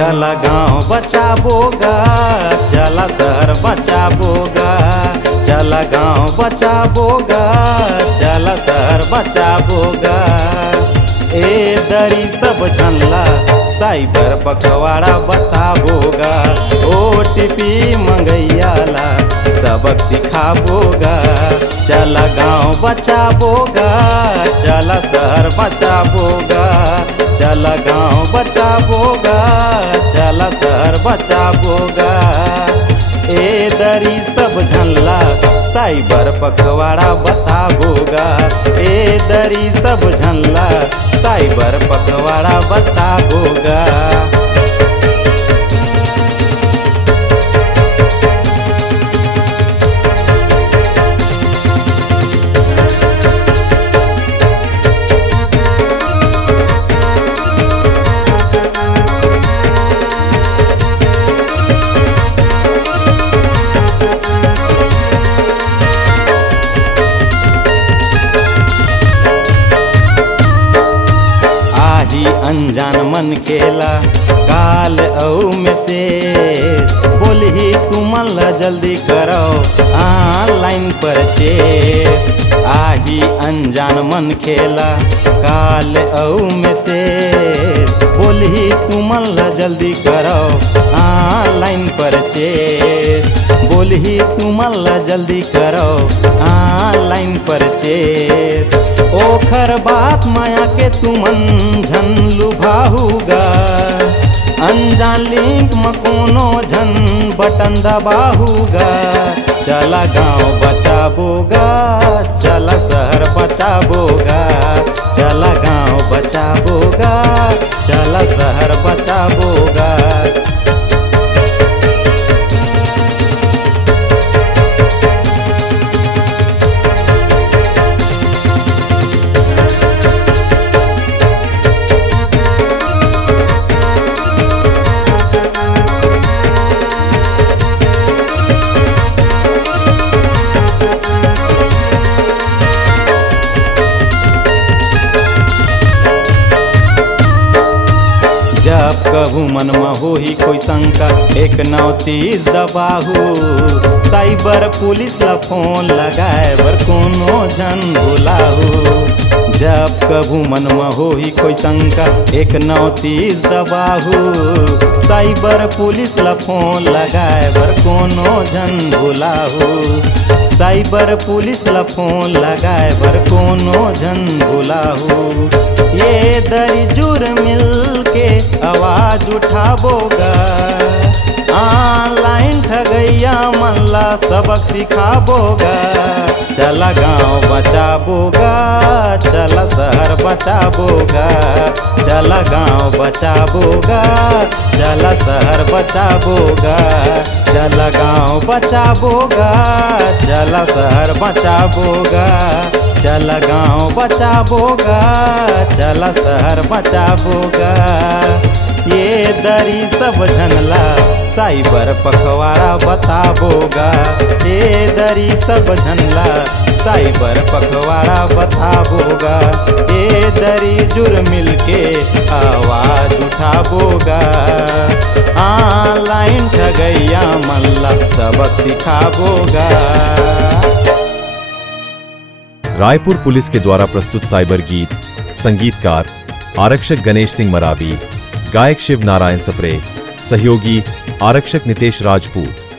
चला गाँव बचाबोगा, चला शहर बचाबोगा, चला गाँव बचाबोगा, चला शहर बचाबोगा। ए दरी सब झनला साइबर पखवाड़ा बताबोगा, OTP मंगैयाला सबक सिखाबोगा। चला गाँव बचाबोगा, चला शहर बचाबोगा, चला गाँव बचाबोगा, चला शहर बचाबोगा। ए दरी सब झनला साइबर पखवाड़ा बताबोगा, ए दरी सब झनला साइबर पखवाड़ा बताबोगा। अनजान मन खेला काल औ मैसेज, बोलही तुमन ला जल्दी करो ऑनलाइन परचेस। आही अनजान मन खेला काल औ मैसेज, बोलही तुमन ला जल्दी करो ऑनलाइन परचेस, बोलही तुमन ला जल्दी करो ऑनलाइन परचेस। ओखर बात माया के तुमन झन लुभाऊगा, अनजान लिंक में कोनो झन बटन दबाऊगा। चला गाँव बचाबोगा, चला शहर बचाबोगा, चला गाँव बचाबोगा, चला शहर बचाबोगा। जब कभू मन में हो ही कोई शंका 139 दबाहू, साइबर पुलिस ला फोन लगाए बर कोनो जन भुलाहू। जब कभू मन में हो ही कोई शंका 139 दबाहू, साइबर पुलिस ला फोन लगाए बर कोनो जन भुलाहू। साइबर पुलिस ला फोन लगाए बर कोनो जन भुलाहू। ये दरी जुर मिल के आवाज उठाबोगा, ऑनलाइन ठगैया मन ला सबक सिखाबोगा। चला गाँव बचाबोगा, चला शहर बचाबोगा, चला गाँव बचाबोगा, चला शहर बचाबोगा, चला गाँव बचाबोगा, चला शहर बचाबोगा, चला गाँव बचाबोगा, चला शहर बचाबोगा। ये दरी सब झनला साइबर पखवाड़ा बताबोगा, ये दरी सब झनला साइबर पखवाड़ा बताबोगा। ये दरी जुर मिल के आवाज उठाबोगा, ऑनलाइन ठगैया मल्ला सबक सिखाबोगा। रायपुर पुलिस के द्वारा प्रस्तुत साइबर गीत, संगीतकार आरक्षक गणेश सिंह मरावी, गायक शिव नारायण सप्रे, सहयोगी आरक्षक नितेश राजपूत।